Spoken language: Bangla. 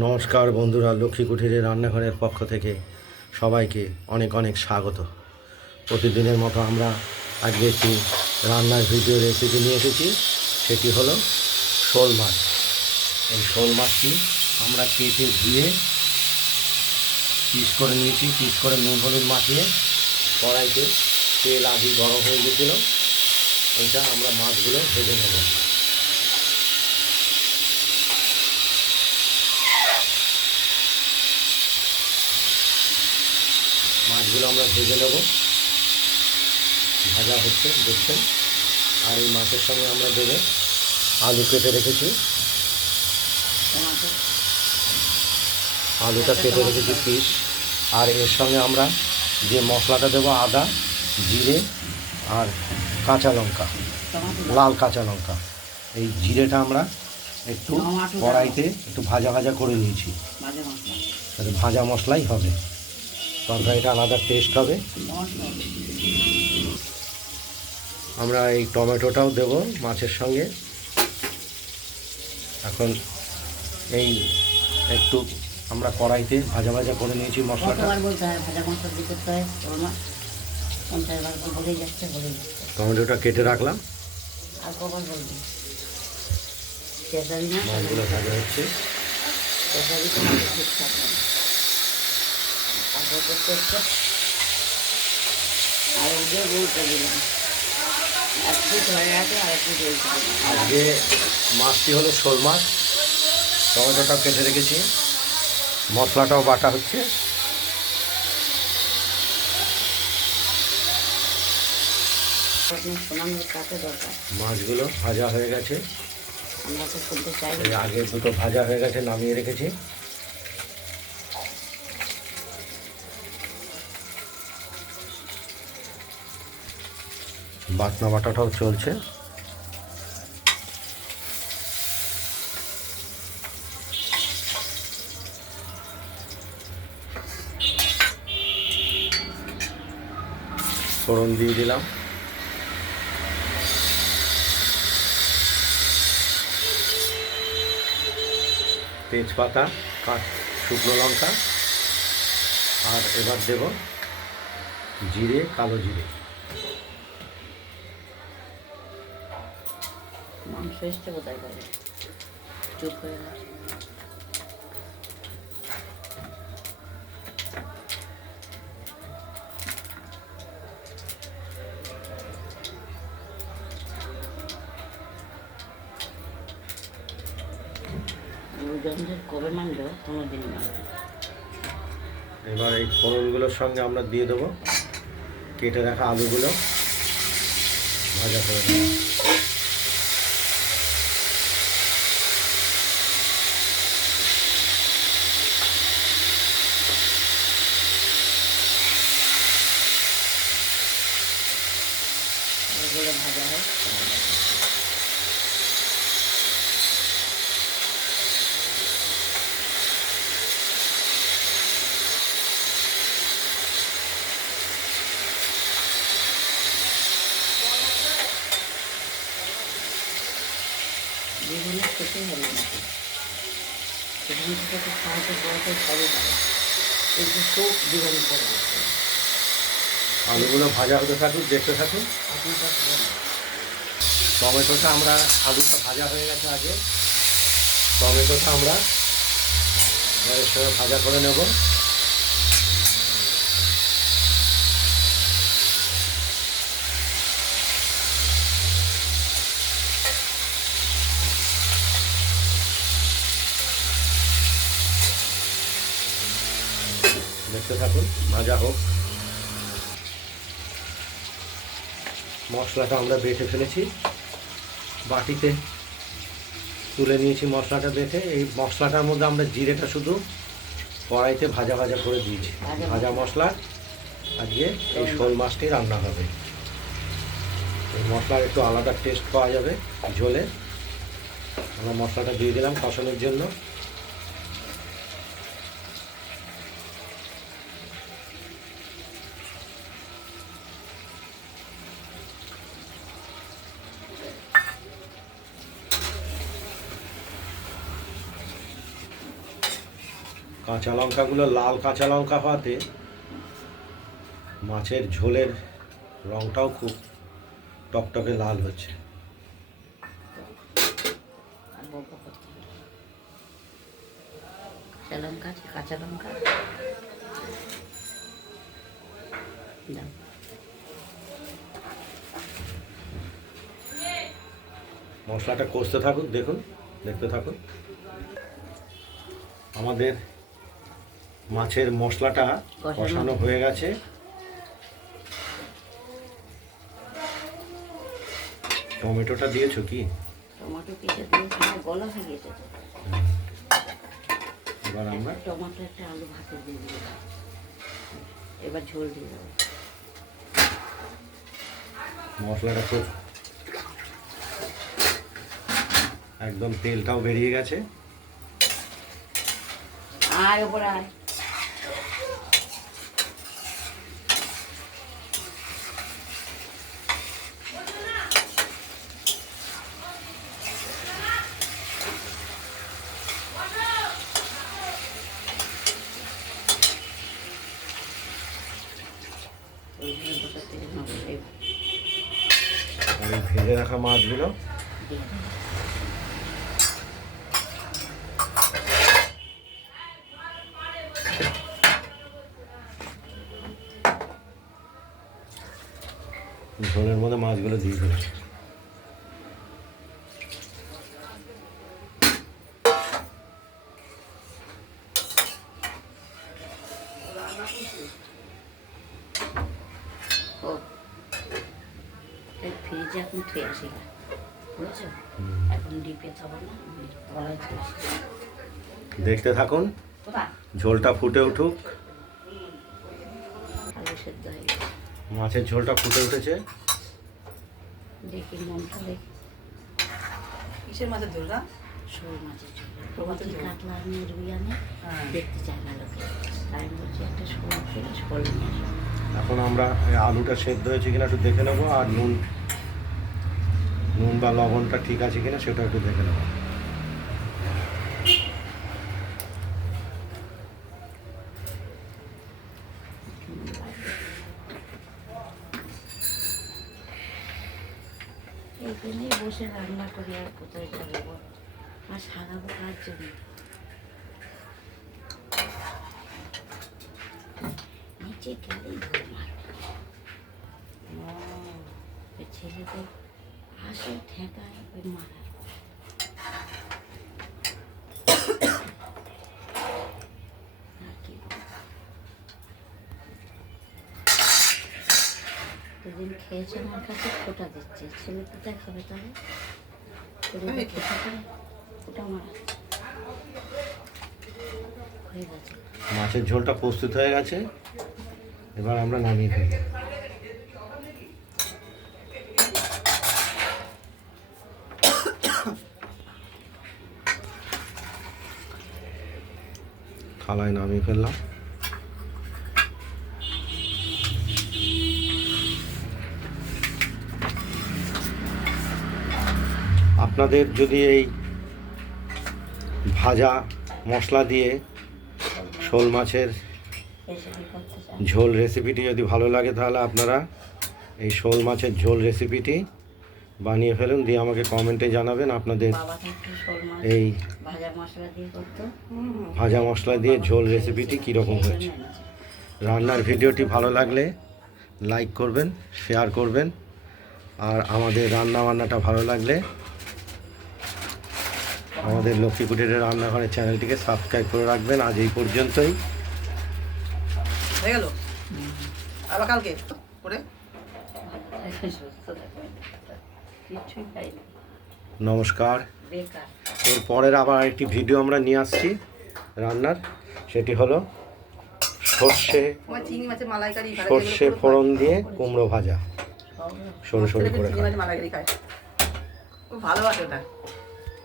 নমস্কার বন্ধুরা, লক্ষ্মী কুঠিরের রান্নাঘরের পক্ষ থেকে সবাইকে অনেক অনেক স্বাগত। প্রতিদিনের মতো আমরা আজকে একটি রান্নার ভিডিও রেসিপি নিয়ে এসেছি। সেটি হলো শোল মাছ। এই শোল মাছটি আমরা কেটে ধুয়ে পিস করে নিয়েছি। পিস করে নুন হলুদ মাখিয়ে কড়াইতে তেল আদি গরম হয়ে গেছিলো। এইটা আমরা মাছগুলো ভেজে নেব। মাছগুলো আমরা ভেজে নেব, ভাজা হচ্ছে দেখছেন। আর এই মাছের সঙ্গে আমরা দেবো আলু কেটে রেখেছি, আলুটা কেটে রেখেছি পিস। আর এর সঙ্গে আমরা যে মশলাটা দেবো আদা, জিরে আর কাঁচা লঙ্কা, লাল কাঁচা লঙ্কা। এই জিরেটা আমরা একটু কড়াইতে একটু ভাজা ভাজা করে নিয়েছি। ভাজা মশলাই হবে, তরকারিটা আলাদা টেস্ট হবে। আমরা এই টমেটোটাও দেব মাছের সঙ্গে। এখন এই একটু আমরা কড়াইতে ভাজা ভাজা করে নিয়েছি মশলাটা। টমেটোটা কেটে রাখলাম, মাছগুলো ভাজা হচ্ছে। আজকে মাছটি হলো শোল মাছ। টমেটোটাও কেটে রেখেছি, মশলাটাও বাটা হচ্ছে। মাছগুলো ভাজা হয়ে গেছে, আগে দুটো ভাজা হয়ে গেছে, নামিয়ে রেখেছি। বাটনা বাটাটাও চলছে। ফোড়ন দিয়ে দিলাম, তেজপাতা, শুকনো লঙ্কা, আর এবার দেব জিরে, কালো জিরে। মাংস এসছে কোথায় করে চুপ হয়ে গেছে। এবার এই ফোড়নগুলোর সঙ্গে আমরা দিয়ে দেবো কেটে রাখা আলুগুলো ভাজা করে দেবো। ভাজা হয় বিভিন্ন খেতে হবে নাকি সেখান থেকে তো সাহায্য বয়সের সবই পাবে, কিন্তু খুব জীবন করে। আলুগুলো ভাজা হতে থাকুক, দেখতে থাকুন। টমেটোটা আমরা আলুটা ভাজা হয়ে গেছে আগে, টমেটোটা আমরা এর সঙ্গে ভাজা করে নেব। দেখতে থাকুন, ভাজা হোক। মশলাটা আমরা বেটে ফেলেছি, বাটিতে তুলে নিয়েছি মশলাটা বেটে। এই মশলাটার মধ্যে আমরা জিরেটা শুধু কড়াইতে ভাজা ভাজা করে দিয়েছি। ভাজা মশলা আজকে এই শোল মাছটি রান্না হবে। এই মশলার একটু আলাদা টেস্ট পাওয়া যাবে ঝোলে। আমরা মশলাটা দিয়ে দিলাম কষানোর জন্য। কাঁচা লঙ্কাগুলো লাল কাঁচা লঙ্কা হওয়াতে মাছের ঝোলের রঙটাও খুব টকটকে লাল হচ্ছে। কাঁচা লঙ্কা মশলাটা কষতে থাকুন, দেখতে থাকুন। আমাদের মাছের মশলাটা কষানো হয়ে গেছে। টমেটোটা দিয়েছো কি? টমেটো কেটে দিয়েছি, গলা হয়ে গেছে। এবার আমরা টমেটো একটা আলু ভাতে দিয়ে দিলাম, এবার ঝোল দিয়ে দেবো। মশলাটা খুব একদম তেলটাও বেরিয়ে গেছে। আর ওপর আয়, আর এই ভেজে রাখা মাছগুলো ঝোলের মধ্যে মাছগুলো দিয়ে দেবো। ফ্রিজে এখন থুয়ে আসি, বুঝছো? এখন ডিপে খাবো না, তলায় দেখতে থাকুন, ঝোলটা ফুটে উঠুক। আলু সেদ্ধ হয়ে গেছে, মাছের ঝোলটা ফুটে উঠেছে। দেখি মনটা দেখি। কিসের মাছের ঝোল না? শোল মাছের ঝোল। তোমাকে কাতলা আনে, রুই আনে, দেখতে চায় না লোকে। তাই আমি বলছি একটা শোল থেকে শোল নিয়ে আসো। এখন আমরা আলুটা সেদ্ধ হয়েছে কিনা একটু দেখে নেবো, আর নুন বা লবণটা ঠিক আছে কিনা সেটা একটু দেখে নেবো। এইখানেই বসে রান্না করি, আর কোথায় যাবো বল? আর সারাবো কার জন্য? নিচে গেলেই ধরে মারবে। ছেলেদের আসে ঠেকায় ওই মারা। দুদিন খেয়েছে, আমার কাছে ফোটা দিচ্ছে। ছেলে কোথায় খাবে তাহলে? ওটা মারা হয়ে গেছে। মাছের ঝোলটা প্রস্তুত হয়ে গেছে, এবার আমরা নামিয়ে ফেলি। থালায় নামিয়ে ফেললাম। আপনাদের যদি এই ভাজা মশলা দিয়ে শোল মাছের ঝোল রেসিপিটি যদি ভালো লাগে, তাহলে আপনারা এই শোল মাছের ঝোল রেসিপিটি বানিয়ে ফেলুন, দিয়ে আমাকে কমেন্টে জানাবেন আপনাদের এই ভাজা মশলা দিয়ে ঝোল রেসিপিটি কীরকম হয়েছে। রান্নার ভিডিওটি ভালো লাগলে লাইক করবেন, শেয়ার করবেন, আর আমাদের রান্নাবান্নাটা ভালো লাগলে আমাদের লক্ষ্মী কুটিরের রান্নাঘরের চ্যানেলটিকে সাবস্ক্রাইব করে রাখবেন। আজ এই পর্যন্তই। হয়ে গেল, আবার কালকে করে নমস্কার। এর পরের আবার একটি ভিডিও আমরা নিয়ে আসছি রান্নার, সেটি হলো সর্ষে ফোড়ন দিয়ে কুমড়ো ভাজা, সরু সরু করে মালাইকারি খায়, খুব ভালোবাসে ওটা।